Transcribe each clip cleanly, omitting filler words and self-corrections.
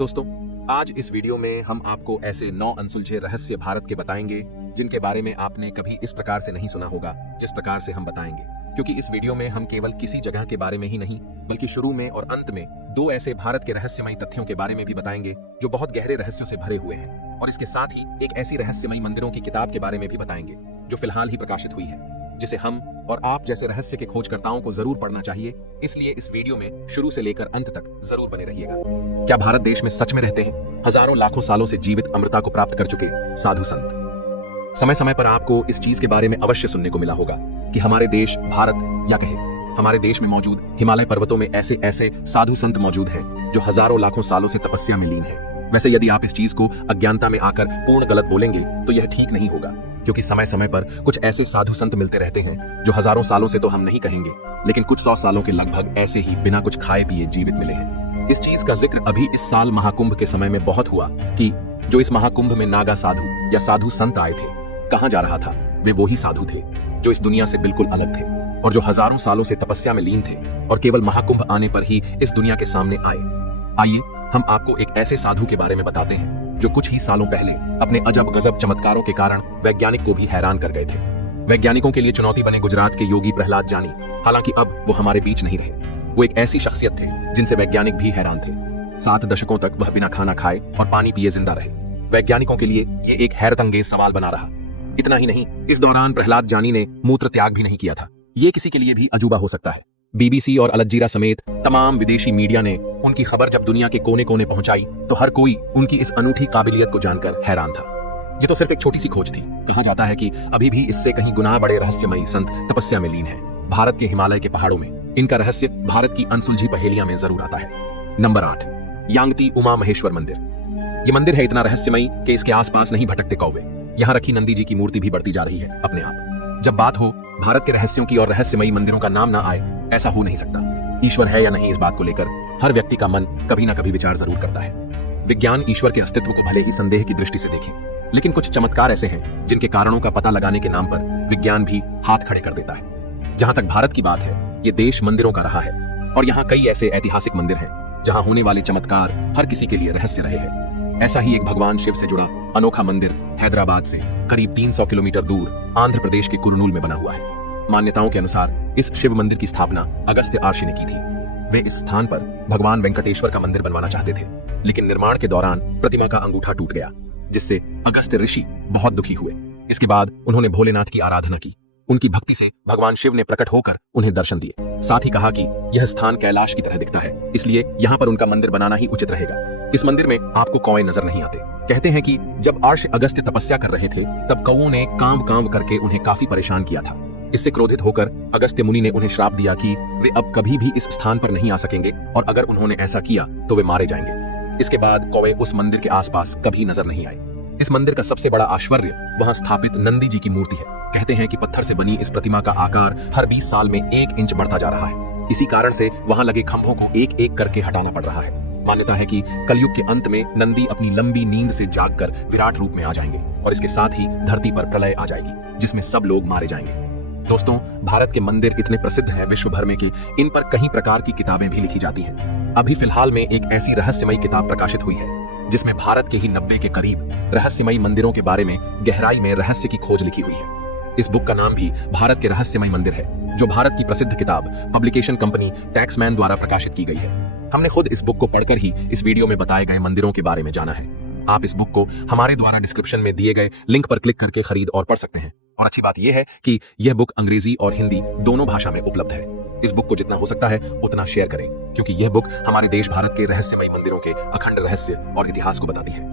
दोस्तों, आज इस वीडियो में हम आपको ऐसे 9 अनसुलझे रहस्य भारत के बताएंगे जिनके बारे में आपने कभी इस प्रकार से नहीं सुना होगा जिस प्रकार से हम बताएंगे। क्योंकि इस वीडियो में हम केवल किसी जगह के बारे में ही नहीं बल्कि शुरू में और अंत में 2 ऐसे भारत के रहस्यमयी तथ्यों के बारे में भी बताएंगे जो बहुत गहरे रहस्यों से भरे हुए हैं। और इसके साथ ही एक ऐसी रहस्यमयी मंदिरों की किताब के बारे में भी बताएंगे जो फिलहाल ही प्रकाशित हुई है, जिसे हम और आप जैसे रहस्य के खोजकर्ताओं को जरूर पढ़ना चाहिए। इसलिए इस वीडियो में शुरू से लेकर अंत तक जरूर बने रहिएगा। क्या भारत देश में सच में रहते हैं हजारों लाखों सालों से जीवित अमृता को प्राप्त कर चुके साधु संत? समय समय पर आपको इस चीज के बारे में अवश्य सुनने को मिला होगा कि हमारे देश भारत या कहे हमारे देश में मौजूद हिमालय पर्वतों में ऐसे ऐसे साधु संत मौजूद हैं जो हजारों लाखों सालों से तपस्या में लीन हैं। वैसे यदि आप इस चीज को अज्ञानता में आकर पूर्ण गलत बोलेंगे तो यह ठीक नहीं होगा, क्योंकि समय समय पर कुछ ऐसे साधु संत मिलते रहते हैं जो हजारों सालों से तो हम नहीं कहेंगे लेकिन कुछ 100 सालों के लगभग ऐसे ही बिना कुछ खाए पिए जीवित मिले हैं। इस चीज का जिक्र अभी इस साल महाकुंभ के समय में बहुत हुआ कि जो इस महाकुंभ में नागा साधु या साधु संत आए थे, कहां जा रहा था? वे वही साधु थे जो इस दुनिया से बिल्कुल अलग थे और जो हजारों सालों से तपस्या में लीन थे और केवल महाकुंभ आने पर ही इस दुनिया के सामने आए। आइए हम आपको एक ऐसे साधु के बारे में बताते हैं जो कुछ ही सालों पहले अपने अजब गजब चमत्कारों के कारण वैज्ञानिक को भी हैरान कर गए थे। वैज्ञानिकों के लिए चुनौती बने गुजरात के योगी प्रहलाद जानी, हालांकि अब वो हमारे बीच नहीं रहे। वो एक ऐसी शख्सियत थे जिनसे वैज्ञानिक भी हैरान थे। 7 दशकों तक वह बिना खाना खाए और पानी पिए जिंदा रहे। वैज्ञानिकों के लिए ये एक हैरतअंगेज सवाल बना रहा। इतना ही नहीं, इस दौरान प्रहलाद जानी ने मूत्र त्याग भी नहीं किया था। ये किसी के लिए भी अजूबा हो सकता है। बीबीसी और अल जजीरा समेत तमाम विदेशी मीडिया ने उनकी खबर जब दुनिया के कोने कोने पहुंचाई तो हर कोई उनकी इस अनूठी काबिलियत को जानकर हैरान था। ये तो सिर्फ एक छोटी सी खोज थी। कहा जाता है कि अभी भी इससे कहीं गुना बड़े रहस्यमयी संत तपस्या में लीन हैं भारत के हिमालय के पहाड़ों में। इनका रहस्य भारत की अनसुलझी पहेलियां में जरूर आता है। नंबर 8, यांगती उमा महेश्वर मंदिर। ये मंदिर है इतना रहस्यमयी कि इसके आसपास नहीं भटकते कौवे। यहाँ रखी नंदी जी की मूर्ति भी बढ़ती जा रही है अपने आप। जब बात हो भारत के रहस्यों की और रहस्यमयी मंदिरों का नाम ना आए, ऐसा हो नहीं सकता। ईश्वर है या नहीं, इस बात को लेकर हर व्यक्ति का मन कभी ना कभी विचार जरूर करता है। विज्ञान ईश्वर के अस्तित्व को भले ही संदेह की दृष्टि से देखे, लेकिन कुछ चमत्कार ऐसे हैं जिनके कारणों का पता लगाने के नाम पर विज्ञान भी हाथ खड़े कर देता है। जहां तक भारत की बात है, ये देश मंदिरों का रहा है और यहाँ कई ऐसे ऐतिहासिक मंदिर हैं जहां होने वाले चमत्कार हर किसी के लिए रहस्य रहे हैं। ऐसा ही एक भगवान शिव से जुड़ा अनोखा मंदिर हैदराबाद से करीब 300 किलोमीटर दूर आंध्र प्रदेश के कुरनूल में बना हुआ है। मान्यताओं के अनुसार इस शिव मंदिर की स्थापना अगस्त्य आर्षि ने की थी। वे इस स्थान पर भगवान वेंकटेश्वर का मंदिर बनवाना चाहते थे, लेकिन निर्माण के दौरान प्रतिमा का अंगूठा टूट गया, जिससे अगस्त्य ऋषि बहुत दुखी हुए। इसके बाद उन्होंने भोलेनाथ की आराधना की। उनकी भक्ति से भगवान शिव ने प्रकट होकर उन्हें दर्शन दिए। साथ ही कहा कि यह स्थान कैलाश की तरह दिखता है, इसलिए यहाँ पर उनका मंदिर बनाना ही उचित रहेगा। इस मंदिर में आपको कौवे नजर नहीं आते। कहते हैं कि जब आर्ष अगस्त्य तपस्या कर रहे थे तब कौवों ने कांव कांव करके उन्हें काफी परेशान किया था। इससे क्रोधित होकर अगस्त्य मुनि ने उन्हें श्राप दिया कि वे अब कभी भी इस स्थान पर नहीं आ सकेंगे और अगर उन्होंने ऐसा किया तो वे मारे जाएंगे। इसके बाद कौवे उस मंदिर के आसपास कभी नजर नहीं आए। इस मंदिर का सबसे बड़ा आश्चर्य वहां स्थापित नंदी जी की मूर्ति है। कहते हैं कि पत्थर से बनी इस प्रतिमा का आकार हर 20 साल में 1 इंच बढ़ता जा रहा है। इसी कारण से वहां लगे खंभों को एक एक करके हटाना पड़ रहा है। मान्यता है कि कलयुग के अंत में नंदी अपनी लंबी नींद से जागकर विराट रूप में आ जाएंगे और इसके साथ ही धरती पर प्रलय आ जाएगी जिसमें सब लोग मारे जाएंगे। दोस्तों, भारत के मंदिर इतने प्रसिद्ध हैं विश्व भर में कि इन पर कई प्रकार की किताबें भी लिखी जाती हैं। अभी फिलहाल में एक ऐसी रहस्यमयी किताब प्रकाशित हुई है जिसमें भारत के ही 90 के करीब रहस्यमयी मंदिरों के बारे में गहराई में रहस्य की खोज लिखी हुई है। इस बुक का नाम भी भारत के रहस्यमयी मंदिर है, जो भारत की प्रसिद्ध किताब पब्लिकेशन कंपनी टैक्समैन द्वारा प्रकाशित की गई है। हमने खुद इस बुक को पढ़कर ही इस वीडियो में बताए गए मंदिरों के बारे में जाना है। आप इस बुक को हमारे द्वारा डिस्क्रिप्शन में दिए गए लिंक पर क्लिक करके खरीद और पढ़ सकते हैं। और अच्छी बात यह है कि यह बुक अंग्रेजी और हिंदी दोनों भाषा में उपलब्ध है। इस बुक को जितना हो सकता है उतना शेयर करें, क्योंकि यह बुक हमारे देश भारत के रहस्यमयी मंदिरों के अखंड रहस्य और इतिहास को बताती है।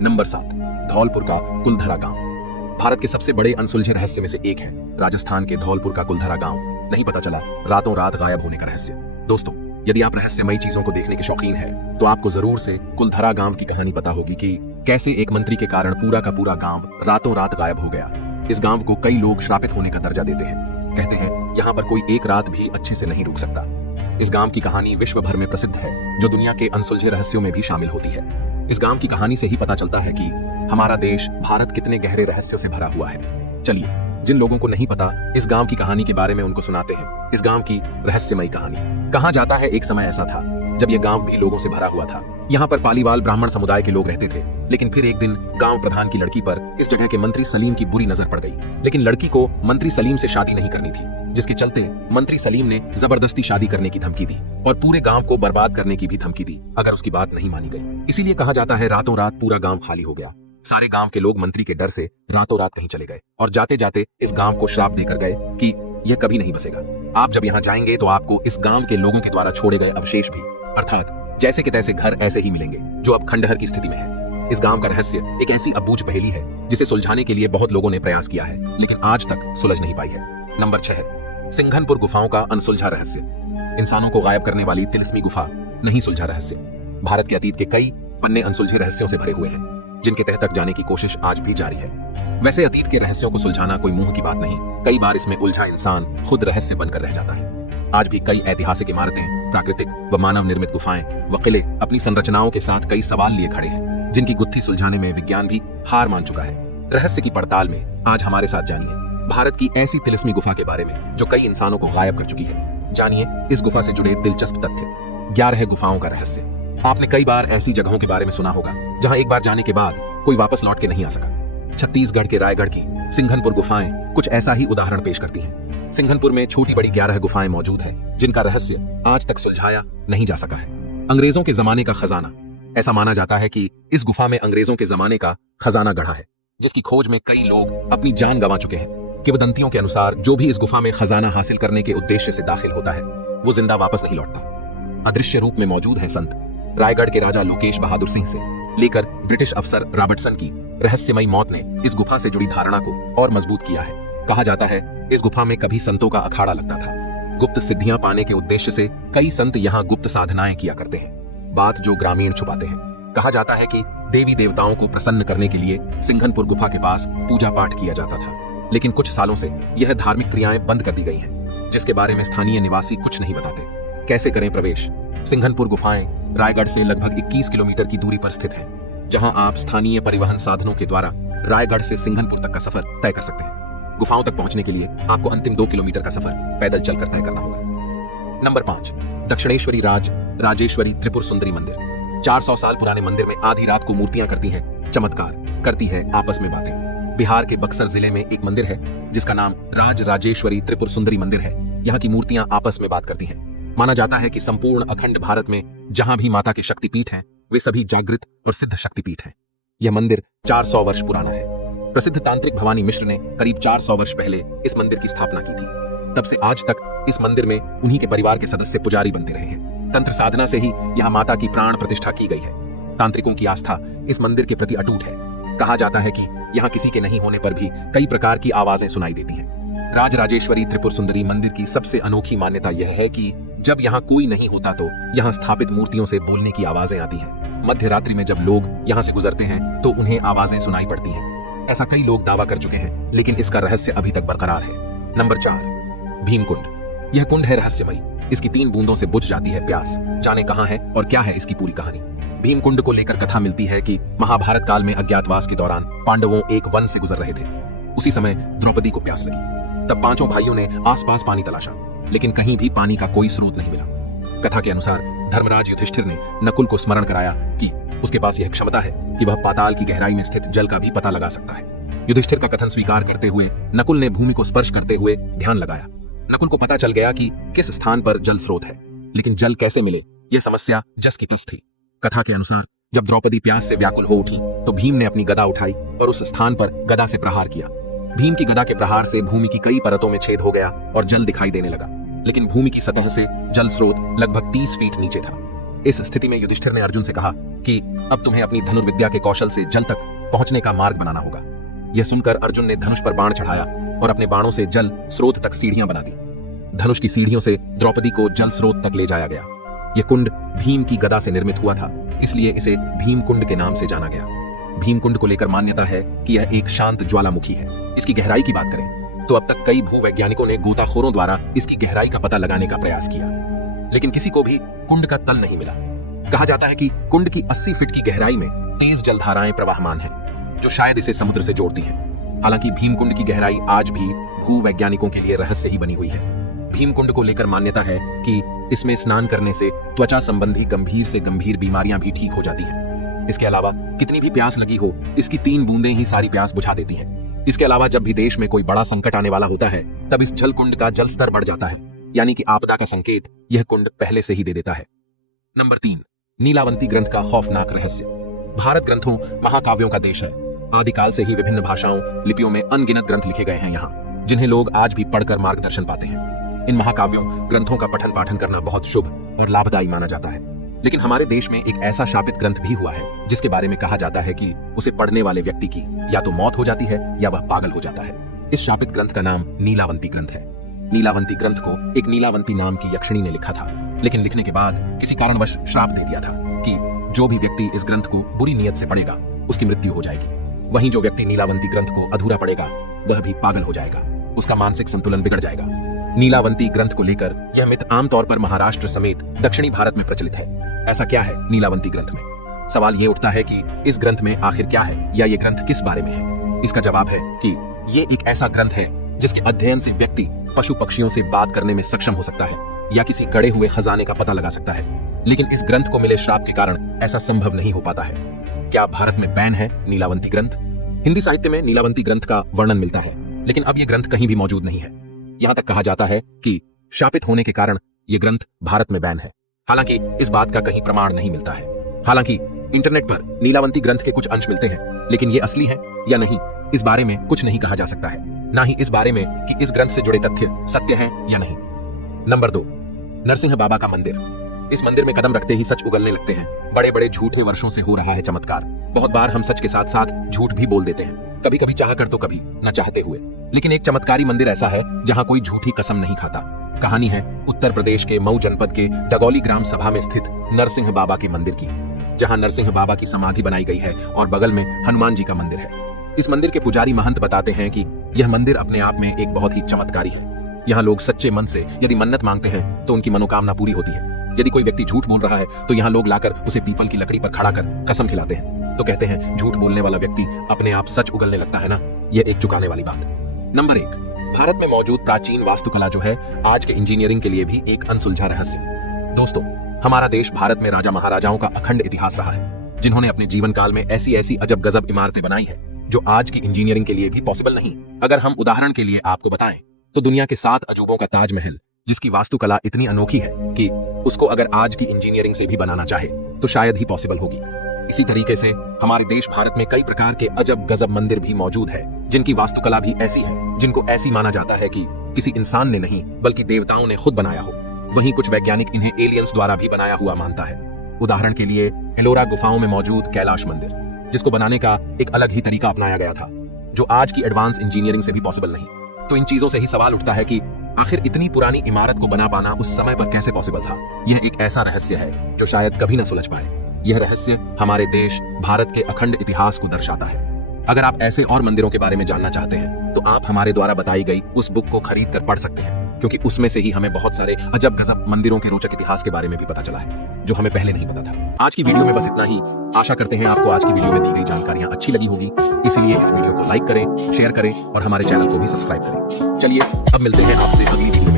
नंबर 7, धौलपुर का कुलधरा गांव। भारत के सबसे बड़े अनसुलझे रहस्य में से एक है राजस्थान के धौलपुर का कुलधरा गांव। नहीं पता चला रातों रात गायब होने का रहस्य। दोस्तों, यदि आप रहस्यमयी चीजों को देखने के शौकीन हैं, तो आपको जरूर से कुलधरा गांव की कहानी पता होगी कि कैसे एक मंत्री के कारण पूरा का पूरा गांव रातों रात गायब हो गया। इस गांव को कई लोग श्रापित होने का दर्जा देते हैं। कहते हैं यहाँ पर कोई एक रात भी अच्छे से नहीं रुक सकता। इस गांव की कहानी विश्व भर में प्रसिद्ध है, जो दुनिया के अनसुलझे रहस्यों में भी शामिल होती है। इस गांव की कहानी से ही पता चलता है कि हमारा देश भारत कितने गहरे रहस्यों से भरा हुआ है। चलिए, जिन लोगों को नहीं पता इस गांव की कहानी के बारे में उनको सुनाते हैं इस गांव की रहस्यमयी कहानी। कहा जाता है एक समय ऐसा था जब यह गांव भी लोगों से भरा हुआ था। यहाँ पर पालीवाल ब्राह्मण समुदाय के लोग रहते थे, लेकिन फिर एक दिन गांव प्रधान की लड़की पर इस जगह के मंत्री सलीम की बुरी नजर पड़ गई। लेकिन लड़की को मंत्री सलीम से शादी नहीं करनी थी, जिसके चलते मंत्री सलीम ने जबरदस्ती शादी करने की धमकी दी और पूरे गांव को बर्बाद करने की भी धमकी दी अगर उसकी बात नहीं मानी गई। इसीलिए कहा जाता है रातों रात पूरा गांव खाली हो गया। सारे गांव के लोग मंत्री के डर से रातों रात कहीं चले गए और जाते जाते इस गांव को श्राप देकर गए कि यह कभी नहीं बसेगा। आप जब यहाँ जाएंगे तो आपको इस गांव के लोगों के द्वारा छोड़े गए अवशेष भी, अर्थात जैसे के तैसे घर ऐसे ही मिलेंगे जो अब खंडहर की स्थिति में है। इस गांव का रहस्य एक ऐसी अबूझ पहेली है जिसे सुलझाने के लिए बहुत लोगों ने प्रयास किया है, लेकिन आज तक सुलझ नहीं पाई है। नंबर 6, सिंघनपुर गुफाओं का अनसुलझा रहस्य। इंसानों को गायब करने वाली तिलिस्मी गुफा नहीं सुलझा रहस्य। भारत के अतीत के कई पन्ने अनसुलझे रहस्यों से भरे हुए हैं, जिनके तह तक जाने की कोशिश आज भी जारी है। वैसे अतीत के रहस्यों को सुलझाना कोई मुंह की बात नहीं, कई बार इसमें उलझा इंसान खुद रहस्य बनकर रह जाता है। आज भी कई ऐतिहासिक इमारतें, प्राकृतिक व मानव निर्मित गुफाएं व किले अपनी संरचनाओं के साथ कई सवाल लिए खड़े हैं, जिनकी गुत्थी सुलझाने में विज्ञान भी हार मान चुका है। रहस्य की पड़ताल में आज हमारे साथ जानिए भारत की ऐसी तिलिस्मी गुफा के बारे में जो कई इंसानों को गायब कर चुकी है। जानिए इस गुफा से जुड़े दिलचस्प तथ्य। 11 गुफाओं का रहस्य। आपने कई बार ऐसी जगहों के बारे में सुना होगा जहां एक बार जाने के बाद कोई वापस लौट के नहीं आ सका। छत्तीसगढ़ के रायगढ़ की सिंघनपुर गुफाएं कुछ ऐसा ही उदाहरण पेश करती हैं। सिंघनपुर में छोटी बड़ी 11 गुफाएं मौजूद हैं, जिनका रहस्य आज तक सुलझाया नहीं जा सका है। अंग्रेजों के जमाने का खजाना। ऐसा माना जाता है कि इस गुफा में अंग्रेजों के जमाने का खजाना गढ़ा है, जिसकी खोज में कई लोग अपनी जान गंवा चुके हैं। किंवदंतियों के अनुसार जो भी इस गुफा में खजाना हासिल करने के उद्देश्य से दाखिल होता है, वो जिंदा वापस नहीं लौटता। अदृश्य रूप में मौजूद हैं संत। रायगढ़ के राजा लोकेश बहादुर सिंह से लेकर ब्रिटिश अफसर रॉबर्टसन की रहस्यमयी मौत ने इस गुफा से जुड़ी धारणा को और मजबूत किया है। कहा जाता है इस गुफा में कभी संतों का अखाड़ा लगता था। गुप्त सिद्धियां पाने के उद्देश्य से कई संत यहाँ गुप्त साधनाएं किया करते हैं, बात जो ग्रामीण छुपाते हैं। कहा जाता है कि देवी देवताओं को प्रसन्न करने के लिए सिंघनपुर गुफा के पास पूजा पाठ किया जाता था, लेकिन कुछ सालों से यह धार्मिक क्रियाएं बंद कर दी गई हैं, जिसके बारे में स्थानीय निवासी कुछ नहीं बताते। कैसे करें प्रवेश? सिंघनपुर गुफाएं रायगढ़ से लगभग 21 किलोमीटर की दूरी पर स्थित हैं, जहां आप स्थानीय परिवहन साधनों के द्वारा रायगढ़ से सिंघनपुर तक का सफर तय कर सकते हैं। गुफाओं तक पहुंचने के लिए आपको अंतिम 2 किलोमीटर का सफर पैदल चलकर तय करना होगा। नंबर 5, दक्षिणेश्वरी राजेश्वरी त्रिपुर सुंदरी मंदिर। 400 साल पुराने मंदिर में आधी रात को मूर्तियां करती हैं चमत्कार, करती है आपस में बातें। बिहार के बक्सर जिले में एक मंदिर है जिसका नाम राजेश्वरी त्रिपुर सुंदरी मंदिर है। यहाँ की मूर्तियां आपस में बात करती हैं। माना जाता है कि संपूर्ण अखंड भारत में जहां भी माता के शक्तिपीठ हैं, वे सभी जागृत और सिद्ध शक्तिपीठ हैं। यह मंदिर 400 वर्ष पुराना है। प्रसिद्ध तांत्रिक भवानी मिश्र ने करीब 400 वर्ष पहले इस मंदिर की स्थापना की थी। तब से आज तक इस मंदिर में उन्हीं के परिवार के सदस्य पुजारी बनते रहे हैं। तंत्र साधना से ही यहाँ माता की प्राण प्रतिष्ठा की गई है। तांत्रिकों की आस्था इस मंदिर के प्रति अटूट है। कहा जाता है कि यहाँ किसी के नहीं होने पर भी कई प्रकार की आवाजें सुनाई देती हैं। राजेश्वरी त्रिपुर सुंदरी मंदिर की सबसे अनोखी मान्यता यह है कि जब यहाँ कोई नहीं होता तो यहाँ स्थापित मूर्तियों से बोलने की आवाजें आती हैं। मध्य रात्रि में जब लोग यहाँ से गुजरते हैं तो उन्हें आवाजें सुनाई पड़ती हैं। ऐसा कई लोग दावा कर चुके हैं, लेकिन इसका रहस्य अभी तक बरकरार है। नंबर 4, भीमकुंड। यह कुंड है रहस्यमयी। इसकी 3 बूंदों से बुझ जाती है प्यास। जाने कहां है और क्या है इसकी पूरी कहानी। भीमकुंड को लेकर कथा मिलती है कि महाभारत काल में अज्ञातवास के दौरान पांडवों एक वन से गुजर रहे थे। उसी समय द्रौपदी को प्यास लगी। तब पांचों भाइयों ने आसपास पानी तलाशा, लेकिन कहीं भी पानी का कोई स्रोत नहीं मिला। कथा के अनुसार धर्मराज युधिष्ठिर ने नकुल को स्मरण कराया कि उसके पास यह क्षमता है कि वह पाताल की गहराई में स्थित जल का भी पता लगा सकता है। युधिष्ठिर का कथन स्वीकार करते हुए नकुल ने भूमि को स्पर्श करते हुए ध्यान लगाया। नकुल को पता चल गया कि किस स्थान पर जल स्रोत है, लेकिन जल कैसे मिले यह समस्या जस की तस थी। कथा के अनुसार जब द्रौपदी प्यास से व्याकुल हो उठी तो भीम ने अपनी गदा उठाई और उस स्थान पर गदा से प्रहार किया। भीम की गदा के प्रहार से भूमि की कई परतों में छेद हो गया और जल दिखाई देने लगा, लेकिन भूमि की सतह से जल स्रोत लगभग 30 फीट नीचे था। इस स्थिति में युधिष्ठिर ने अर्जुन से कहा कि अब तुम्हें अपनी धनुर्विद्या के कौशल से जल तक पहुंचने का मार्ग बनाना होगा। यह सुनकर अर्जुन ने धनुष पर बाण चढ़ाया और अपने बाणों से जल स्रोत तक सीढ़ियां बना दी। धनुष की सीढ़ियों से द्रौपदी को जल स्रोत तक ले जाया गया। यह कुंड भीम की गदा से निर्मित हुआ था, इसलिए इसे भीम कुंड के नाम से जाना गया। भीम कुंड को लेकर मान्यता है कि यह एक शांत ज्वालामुखी है। इसकी गहराई की बात करें तो अब तक कई भूवैज्ञानिकों ने गोताखोरों द्वारा इसकी गहराई का पता लगाने का प्रयास किया, लेकिन किसी को भी कुंड का तल नहीं मिला। कहा जाता है कि कुंड की 80 फीट की गहराई में तेज जलधाराएं प्रवाहमान हैं, जो शायद इसे समुद्र से जोड़ती हैं। हालांकि भीमकुंड की गहराई आज भी भूवैज्ञानिकों के लिए रहस्य ही बनी हुई है। भीमकुंड को लेकर मान्यता है कि इसमें स्नान करने से त्वचा संबंधी गंभीर से गंभीर बीमारियां भी ठीक हो जाती हैं। इसके अलावा कितनी भी प्यास लगी हो, इसकी 3 बूंदें ही सारी प्यास बुझा देती हैं। इसके अलावा जब भी देश में कोई बड़ा संकट आने वाला होता है तब इस जल कुंड का जल स्तर बढ़ जाता है, यानी कि आपदा का संकेत यह कुंड पहले से ही दे देता है। नंबर 3, नीलावंती ग्रंथ का खौफनाक रहस्य। भारत ग्रंथों महाकाव्यों का देश है। आदिकाल से ही विभिन्न भाषाओं लिपियों में अनगिनत ग्रंथ लिखे गए हैं यहाँ, जिन्हें लोग आज भी पढ़कर मार्गदर्शन पाते हैं। इन महाकाव्यों ग्रंथों का पठन पाठन करना बहुत शुभ और लाभदायी माना जाता है। लेकिन हमारे देश में एक ऐसा शापित ग्रंथ भी हुआ है जिसके बारे में कहा जाता है कि उसे पढ़ने वाले व्यक्ति की या तो मौत हो जाती है या वह पागल हो जाता है। इस शापित ग्रंथ का नाम नीलावंती ग्रंथ है। नीलावंती ग्रंथ को एक नीलावंती नाम की यक्षिणी ने लिखा था, लेकिन लिखने के बाद किसी कारणवश श्राप दे दिया था कि जो भी व्यक्ति इस ग्रंथ को बुरी नीयत से पढ़ेगा उसकी मृत्यु हो जाएगी। वहीं जो व्यक्ति नीलावंती ग्रंथ को अधूरा पढ़ेगा वह भी पागल हो जाएगा, उसका मानसिक संतुलन बिगड़ जाएगा। नीलावंती ग्रंथ को लेकर यह मिथ आमतौर पर महाराष्ट्र समेत दक्षिणी भारत में प्रचलित है। ऐसा क्या है नीलावंती ग्रंथ में? सवाल ये उठता है कि इस ग्रंथ में आखिर क्या है या ये ग्रंथ किस बारे में है? इसका जवाब है कि ये एक ऐसा ग्रंथ है जिसके अध्ययन से व्यक्ति पशु पक्षियों से बात करने में सक्षम हो सकता है या किसी गड़े हुए खजाने का पता लगा सकता है। लेकिन इस ग्रंथ को मिले श्राप के कारण ऐसा संभव नहीं हो पाता है। क्या भारत में बैन है नीलावंती ग्रंथ? हिंदी साहित्य में नीलावंती ग्रंथ का वर्णन मिलता है, लेकिन अब यह ग्रंथ कहीं भी मौजूद नहीं है। यहाँ तक कहा जाता है कि शापित होने के कारण यह ग्रंथ भारत में बैन है। हालांकि इस बात का कहीं प्रमाण नहीं मिलता है। हालांकि इंटरनेट पर नीलावंती ग्रंथ के कुछ अंश मिलते हैं, लेकिन ये असली है या नहीं इस बारे में कुछ नहीं कहा जा सकता है, ना ही इस बारे में कि इस ग्रंथ से जुड़े तथ्य सत्य हैं या नहीं। नंबर 2, नरसिंह बाबा का मंदिर। इस मंदिर में कदम रखते ही सच उगलने लगते हैं। बड़े बड़े झूठे वर्षों से हो रहा है चमत्कार। बहुत बार हम सच के साथ साथ झूठ भी बोल देते हैं, कभी कभी चाहकर तो कभी न चाहते हुए। लेकिन एक चमत्कारी मंदिर ऐसा है जहां कोई झूठी कसम नहीं खाता। कहानी है उत्तर प्रदेश के मऊ जनपद के डगौली ग्राम सभा में स्थित नरसिंह बाबा के मंदिर की, जहां नरसिंह बाबा की समाधि बनाई गई है और बगल में हनुमान जी का मंदिर है। इस मंदिर के पुजारी महंत बताते हैं कि यह मंदिर अपने आप में एक बहुत ही चमत्कारी है। यहाँ लोग सच्चे मन से यदि मन्नत मांगते हैं तो उनकी मनोकामना पूरी होती है। यदि कोई व्यक्ति झूठ बोल रहा है तो यहाँ लोग लाकर उसे पीपल की लकड़ी पर खड़ा कर कसम खिलाते हैं। तो कहते हैं झूठ बोलने वाला व्यक्ति अपने आप सच उगलने लगता है ना, यह एक चुकाने वाली बात। नंबर 1, भारत में मौजूद प्राचीन वास्तुकला जो है आज के इंजीनियरिंग के लिए भी एक अनसुलझा रहस्य। दोस्तों, हमारा देश भारत में राजा महाराजाओं का अखंड इतिहास रहा है, जिन्होंने अपने जीवन काल में ऐसी ऐसी अजब गजब इमारतें बनाई है जो आज की इंजीनियरिंग के लिए भी पॉसिबल नहीं। अगर हम उदाहरण के लिए आपको बताएं तो दुनिया के 7 अजूबों का ताजमहल, जिसकी वास्तुकला इतनी अनोखी है कि उसको अगर आज की इंजीनियरिंग से भी बनाना चाहे तो शायद ही पॉसिबल होगी। इसी तरीके से हमारे देश भारत में कई प्रकार के अजब गजब मंदिर भी मौजूद है, जिनकी वास्तुकला भी ऐसी है जिनको ऐसी माना जाता है कि किसी इंसान ने नहीं बल्कि देवताओं ने खुद बनाया हो। वहीं कुछ वैज्ञानिक इन्हें एलियंस द्वारा भी बनाया हुआ मानता है। उदाहरण के लिए एलोरा गुफाओं में मौजूद कैलाश मंदिर, जिसको बनाने का एक अलग ही तरीका अपनाया गया था जो आज की एडवांस इंजीनियरिंग से भी पॉसिबल नहीं। तो इन चीजों से ही सवाल उठता है कि आखिर इतनी पुरानी इमारत को बना पाना उस समय पर कैसे पॉसिबल था। यह एक ऐसा रहस्य है जो शायद कभी न सुलझ पाए। यह रहस्य हमारे देश भारत के अखंड इतिहास को दर्शाता है। अगर आप ऐसे और मंदिरों के बारे में जानना चाहते हैं तो आप हमारे द्वारा बताई गई उस बुक को खरीद कर पढ़ सकते हैं, क्योंकि उसमें से ही हमें बहुत सारे अजब गजब मंदिरों के रोचक इतिहास के बारे में भी पता चला है जो हमें पहले नहीं पता था। आज की वीडियो में बस इतना ही। आशा करते हैं आपको आज की वीडियो में दी गई जानकारियां अच्छी लगी होगी, इसीलिए इस वीडियो को लाइक करें, शेयर करें और हमारे चैनल को भी सब्सक्राइब करें। चलिए अब मिलते हैं आपसे अगली वीडियो में।